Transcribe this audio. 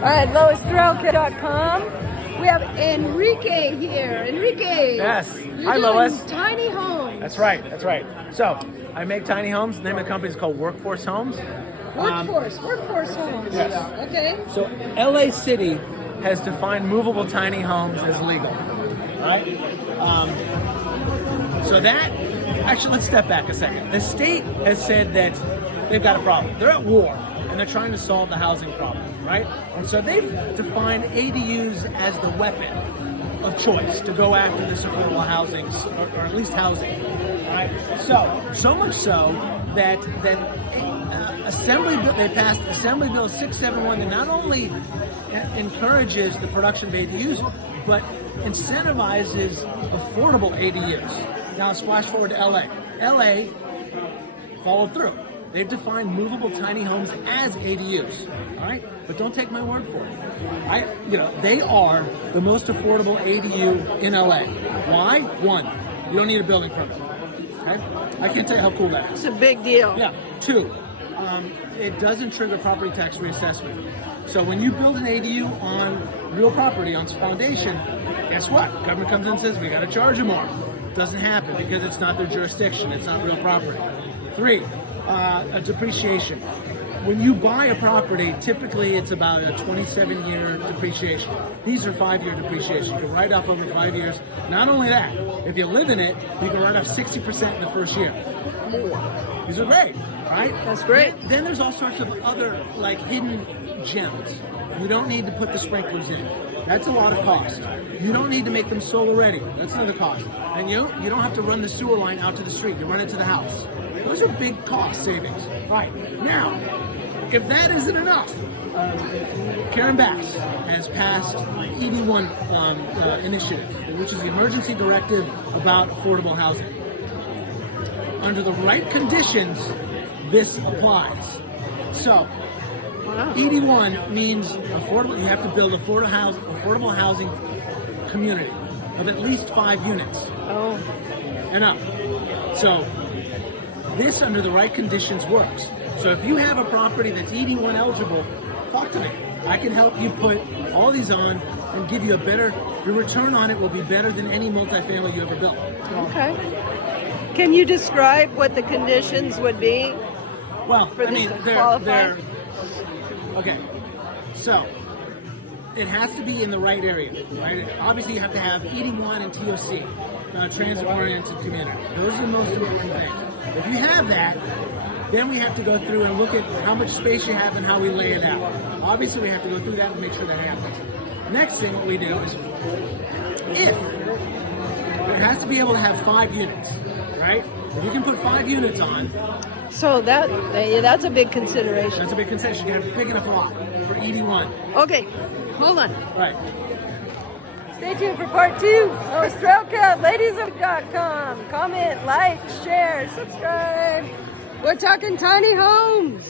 All right, LoisThrillKit.com. We have Enrique here. Enrique. Yes. You're Hi, doing Lois. Tiny homes. That's right. That's right. So I make tiny homes. The name of the company is called Workforce Homes. Workforce homes. Yes. Okay. So LA City has defined movable tiny homes as legal. Right? So that, actually, let's step back a second. The state has said that they've got a problem. They're at war, and they're trying to solve the housing problem, right? And so they've defined ADUs as the weapon of choice to go after this affordable housing, or at least housing, right? So much so that they passed Assembly Bill 671 that not only encourages the production of ADUs, but incentivizes affordable ADUs. Now let's flash forward to LA. LA followed through. They've defined movable tiny homes as ADUs. All right, but don't take my word for it. They are the most affordable ADU in LA. Why? One, you don't need a building permit. Okay, I can't tell you how cool that is. It's a big deal. Yeah. Two, it doesn't trigger property tax reassessment. So when you build an ADU on real property, on its foundation, guess what? Government comes in and says, we got to charge you more. Doesn't happen because it's not their jurisdiction. It's not real property. Three, a depreciation. When you buy a property, typically it's about a 27-year depreciation. These are 5-year depreciation. You can write off over 5 years. Not only that, if you live in it, you can write off 60% in the first year. More. These are great, right? That's great. Then there's all sorts of other hidden gems. You don't need to put the sprinklers in. That's a lot of cost. You don't need to make them solar ready. That's another cost. And you don't have to run the sewer line out to the street. You run it to the house. Those are big cost savings. Right. Now, if that isn't enough, Karen Bass has passed ED1 initiative, which is the emergency directive about affordable housing. Under the right conditions, this applies. So, ED1 means affordable. You have to build affordable housing community of at least 5 units and up. So this, under the right conditions, works. So if you have a property that's ED1 eligible, talk to me. I can help you put all these on and give you your return on it will be better than any multifamily you ever built. Okay. Can you describe what the conditions would be? Well, for this to qualify? Okay, so it has to be in the right area, right? Obviously, you have to have ED1 and TOC, transit-oriented community. Those are the most important things. If you have that, then we have to go through and look at how much space you have and how we lay it out. Obviously, we have to go through that and make sure that happens. Next thing, what we do is, if it has to be able to have 5 units, right? If you can put 5 units on. So that's a big consideration. That's a big consideration. You have a big enough lot for ED1. Okay, hold on. Right. Stay tuned for part 2. LoisThrillKit, ladies.com. Comment, like, share, subscribe. We're talking tiny homes.